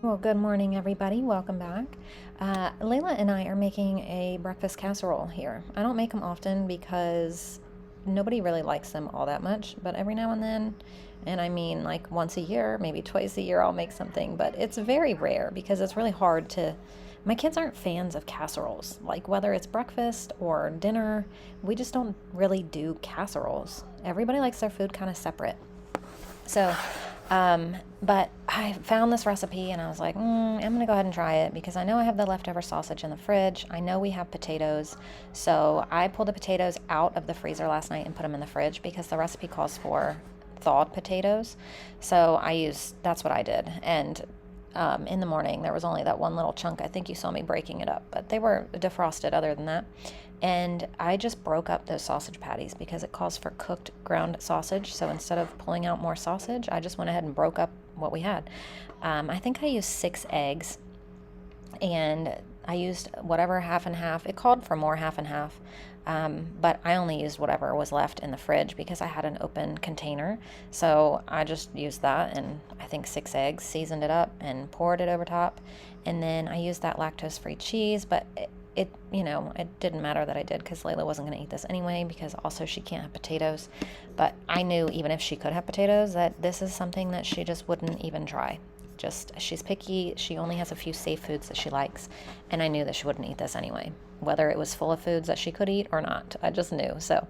Well, good morning, everybody. Welcome back. Layla and I are making a breakfast casserole here. I don't make them often because nobody really likes them all that much, but every now and then, and I mean like once a year, maybe twice a year, I'll make something, but it's very rare because it's really hard to. My kids aren't fans of casseroles. Like whether it's breakfast or dinner, we just don't really do casseroles. Everybody likes their food kind of separate. So, but I found this recipe and I was like, I'm going to go ahead and try it because I know I have the leftover sausage in the fridge. I know we have potatoes. So I pulled the potatoes out of the freezer last night and put them in the fridge because the recipe calls for thawed potatoes. So that's what I did. And in the morning, there was only that one little chunk. I think you saw me breaking it up, but they were defrosted other than that. And I just broke up those sausage patties because it calls for cooked ground sausage. So instead of pulling out more sausage, I just went ahead and broke up what we had. I think I used 6 eggs and I used whatever half and half. It called for more half and half, but I only used whatever was left in the fridge because I had an open container. So I just used that and I think 6 eggs, seasoned it up and poured it over top. And then I used that lactose-free cheese, but it didn't matter that I did because Layla wasn't going to eat this anyway because also she can't have potatoes. But I knew even if she could have potatoes that this is something that she just wouldn't even try. She's picky. She only has a few safe foods that she likes. And I knew that she wouldn't eat this anyway, whether it was full of foods that she could eat or not. I just knew. So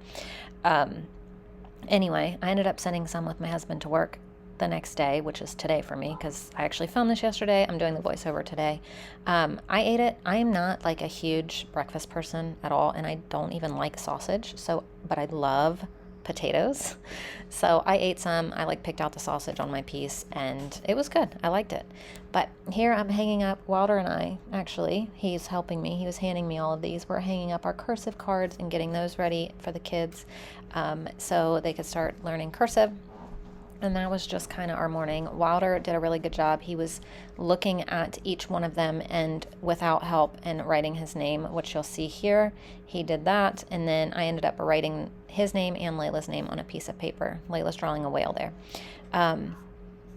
anyway, I ended up sending some with my husband to work the next day, which is today for me because I actually filmed this yesterday. I'm doing the voiceover today. I ate it. I am not like a huge breakfast person at all, and I don't even like sausage. But I love potatoes. So I ate some. I picked out the sausage on my piece, and it was good. I liked it. But here I'm hanging up. Wilder and I, actually, he's helping me. He was handing me all of these. We're hanging up our cursive cards and getting those ready for the kids, so they could start learning cursive. And that was just kind of our morning. Wilder did a really good job. He was looking at each one of them and without help and writing his name, which you'll see here. He did that. And then I ended up writing his name and Layla's name on a piece of paper. Layla's drawing a whale there.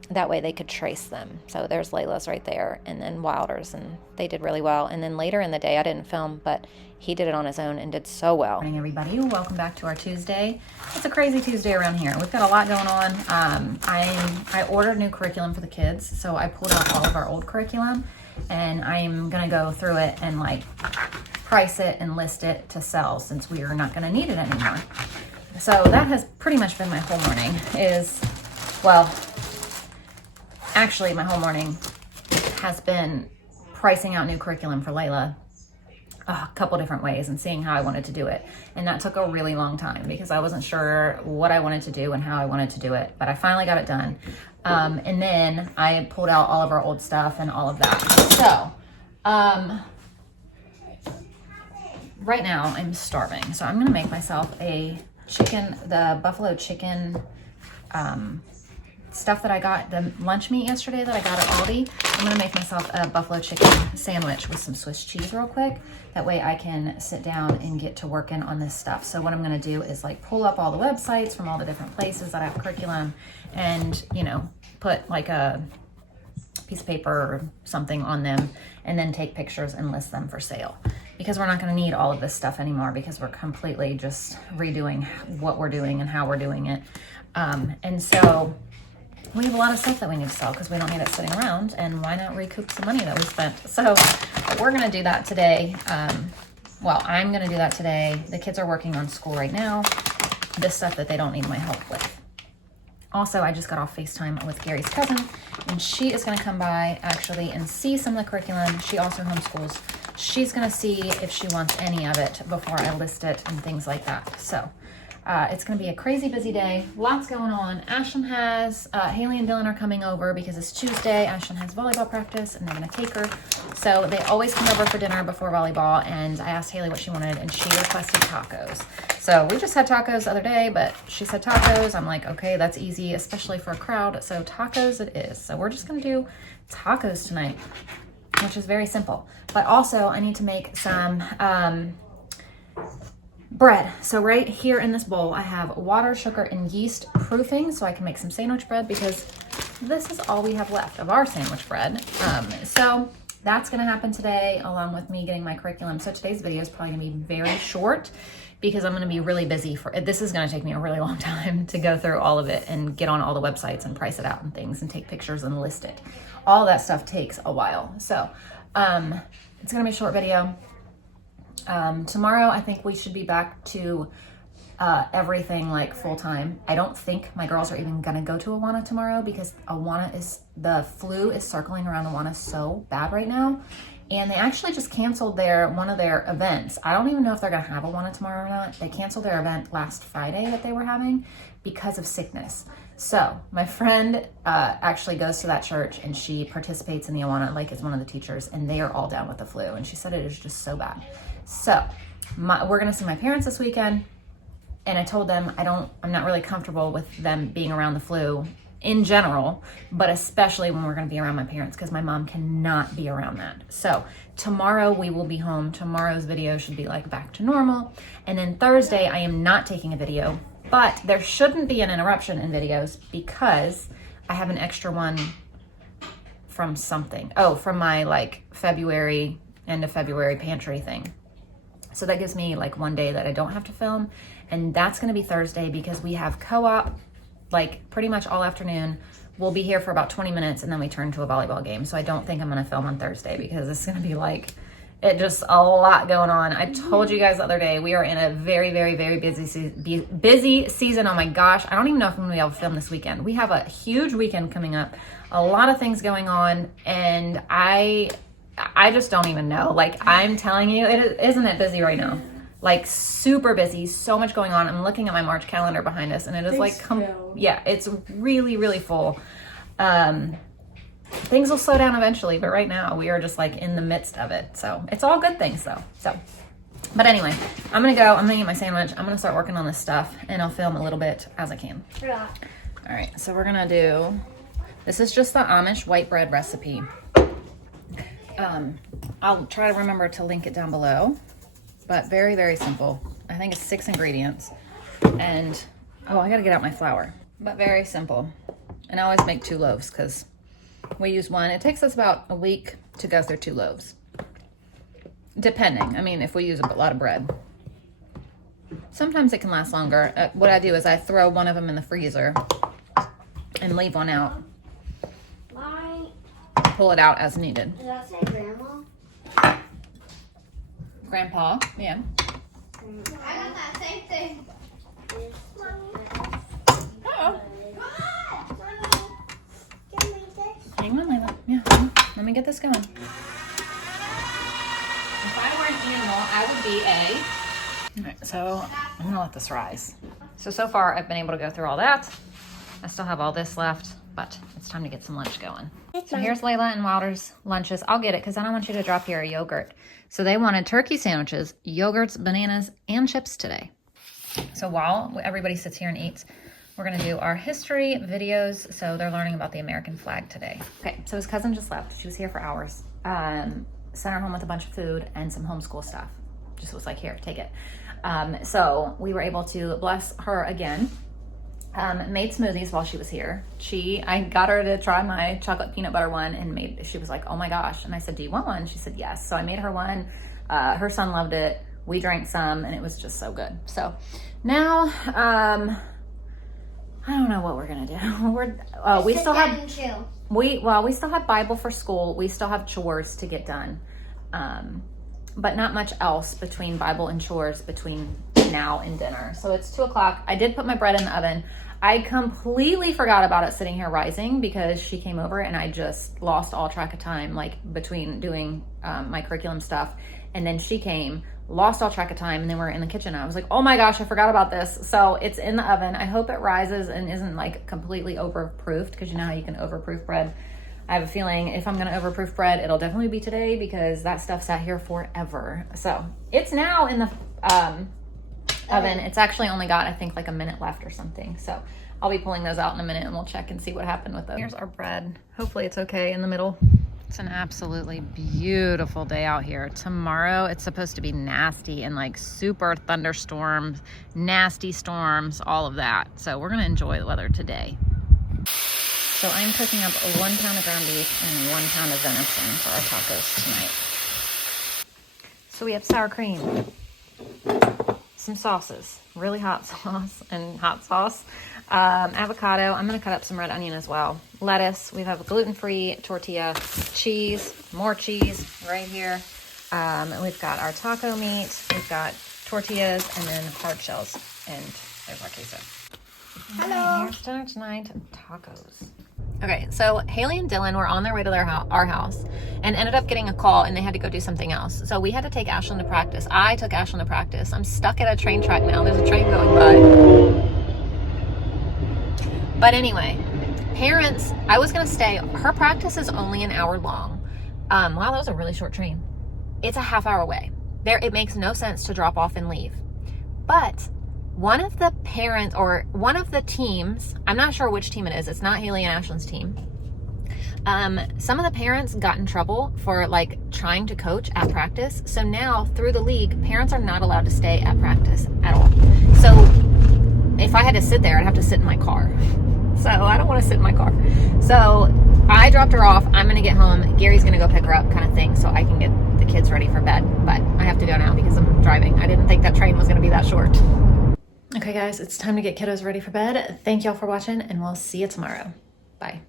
That way they could trace them. So there's Layla's right there and then Wilder's, and they did really well. And then later in the day, I didn't film, but he did it on his own and did so well. Good morning, everybody. Welcome back to our Tuesday. It's a crazy Tuesday around here. We've got a lot going on. I ordered new curriculum for the kids, so I pulled out all of our old curriculum, and I'm going to go through it and price it and list it to sell since we are not going to need it anymore. So that has pretty much been my whole morning actually, my whole morning has been pricing out new curriculum for Layla a couple different ways and seeing how I wanted to do it. And that took a really long time because I wasn't sure what I wanted to do and how I wanted to do it. But I finally got it done. And then I pulled out all of our old stuff and all of that. So right now I'm starving. So I'm going to make myself the buffalo chicken stuff that I got, the lunch meat yesterday that I got at Aldi. I'm gonna make myself a buffalo chicken sandwich with some Swiss cheese real quick. That way I can sit down and get to working on this stuff. So what I'm gonna do is pull up all the websites from all the different places that have curriculum and, put a piece of paper or something on them and then take pictures and list them for sale. Because we're not gonna need all of this stuff anymore because we're completely just redoing what we're doing and how we're doing it. And so we have a lot of stuff that we need to sell because we don't need it sitting around, and why not recoup some money that we spent? So we're going to do that today. I'm going to do that today. The kids are working on school right now, this stuff that they don't need my help with. Also, I just got off FaceTime with Gary's cousin, and she is going to come by actually and see some of the curriculum. She also homeschools. She's going to see if she wants any of it before I list it and things like that. So it's going to be a crazy busy day. Lots going on. Ashlyn Haley and Dylan are coming over because it's Tuesday. Ashlyn has volleyball practice and they're going to take her. So they always come over for dinner before volleyball, and I asked Haley what she wanted and she requested tacos. So we just had tacos the other day, but she said tacos. I'm like, okay, that's easy, especially for a crowd. So tacos it is. So we're just going to do tacos tonight, which is very simple. But also I need to make some bread. So right here in this bowl, I have water, sugar, and yeast proofing so I can make some sandwich bread because this is all we have left of our sandwich bread. So that's gonna happen today along with me getting my curriculum. So today's video is probably gonna be very short because I'm gonna be really busy this is gonna take me a really long time to go through all of it and get on all the websites and price it out and things and take pictures and list it. All that stuff takes a while. So it's gonna be a short video. Tomorrow, I think we should be back to everything like full time. I don't think my girls are even gonna go to Awana tomorrow because the flu is circling around Awana so bad right now. And they actually just canceled one of their events. I don't even know if they're gonna have Awana tomorrow or not. They canceled their event last Friday that they were having because of sickness. So my friend actually goes to that church and she participates in the Awana, like is one of the teachers, and they are all down with the flu. And she said it is just so bad. So we're gonna see my parents this weekend, and I told them I'm not really comfortable with them being around the flu in general, but especially when we're gonna be around my parents because my mom cannot be around that. So tomorrow we will be home. Tomorrow's video should be like back to normal. And then Thursday I am not taking a video, but there shouldn't be an interruption in videos because I have an extra one from something. Oh, from my like end of February pantry thing. So that gives me like one day that I don't have to film, and that's gonna be Thursday because we have co-op like pretty much all afternoon. We'll be here for about 20 minutes and then we turn to a volleyball game. So I don't think I'm gonna film on Thursday because it's gonna be like, just a lot going on. I told you guys the other day, we are in a very, very, very busy season. Oh my gosh, I don't even know if I'm gonna be able to film this weekend. We have a huge weekend coming up, a lot of things going on, and I just don't even know. Like I'm telling you, isn't it busy right now? Like super busy, so much going on. I'm looking at my March calendar behind us and it is it's really, really full. Things will slow down eventually, but right now we are just like in the midst of it. So it's all good things though. But anyway, I'm gonna eat my sandwich. I'm gonna start working on this stuff and I'll film a little bit as I can. Yeah. All right, so we're gonna this is just the Amish white bread recipe. I'll try to remember to link it down below, but very, very simple. I think it's 6 ingredients and, I gotta get out my flour, but very simple. And I always make 2 loaves because we use one. It takes us about a week to go through 2 loaves, depending. I mean, if we use a lot of bread, sometimes it can last longer. What I do is I throw one of them in the freezer and leave one out. Pull it out as needed. Did I say grandma? Grandpa, yeah. I got that same thing. Uh-oh. Hang on, Layla. Yeah, let me get this going. If I were an animal, I would be All right, so I'm gonna let this rise. So far I've been able to go through all that. I still have all this left, but it's time to get some lunch going. So here's Layla and Wilder's lunches. I'll get it because I don't want you to drop your yogurt. So they wanted turkey sandwiches, yogurts, bananas, and chips today. So while everybody sits here and eats, we're gonna do our history videos. So they're learning about the American flag today. Okay, so his cousin just left. She was here for hours. Sent her home with a bunch of food and some homeschool stuff. Just was like, here, take it. So we were able to bless her again. Made smoothies while she was here. I got her to try my chocolate peanut butter one and she was like, oh my gosh. And I said, do you want one? She said, yes. So I made her one. Her son loved it. We drank some and it was just so good. So now, I don't know what we're going to do. We still have Bible for school. We still have chores to get done. But not much else between Bible and chores between now and dinner. So it's 2 o'clock. I did put my bread in the oven. I completely forgot about it sitting here rising because she came over and I just lost all track of time, like between doing my curriculum stuff. And then she came, lost all track of time, and then we're in the kitchen. I was like, oh my gosh, I forgot about this. So it's in the oven. I hope it rises and isn't like completely overproofed because you know how you can overproof bread. I have a feeling if I'm gonna overproof bread, it'll definitely be today because that stuff sat here forever. So it's now in the oven. It's actually only got, I think, like a minute left or something. So I'll be pulling those out in a minute and we'll check and see what happened with those. Here's our bread. Hopefully it's okay in the middle. It's an absolutely beautiful day out here. Tomorrow it's supposed to be nasty and like super thunderstorms, nasty storms, all of that. So we're gonna enjoy the weather today. So I'm cooking up 1 pound of ground beef and 1 pound of venison for our tacos tonight. So we have sour cream, some sauces, really hot sauce and hot sauce, avocado. I'm gonna cut up some red onion as well. Lettuce. We have a gluten-free tortilla, cheese, more cheese right here. We've got our taco meat. We've got tortillas and then hard shells. And there's our queso. Hello. Here's dinner tonight, tacos. Okay, so Haley and Dylan were on their way to our house and ended up getting a call and they had to go do something else. So we had to take Ashlyn to practice. I took Ashlyn to practice. I'm stuck at a train track now. There's a train going by. But anyway, parents, I was going to stay. Her practice is only an hour long. Wow, that was a really short train. It's a half hour away. It makes no sense to drop off and leave. But one of the parents or one of the teams, I'm not sure which team it is. It's not Haley and Ashlyn's team. Some of the parents got in trouble for like trying to coach at practice. So now through the league, parents are not allowed to stay at practice at all. So if I had to sit there, I'd have to sit in my car. So I don't want to sit in my car. So I dropped her off. I'm going to get home. Gary's going to go pick her up kind of thing so I can get the kids ready for bed. But I have to go now because I'm driving. I didn't think that train was going to be that short. Okay, guys, it's time to get kiddos ready for bed. Thank y'all for watching, and we'll see you tomorrow. Bye.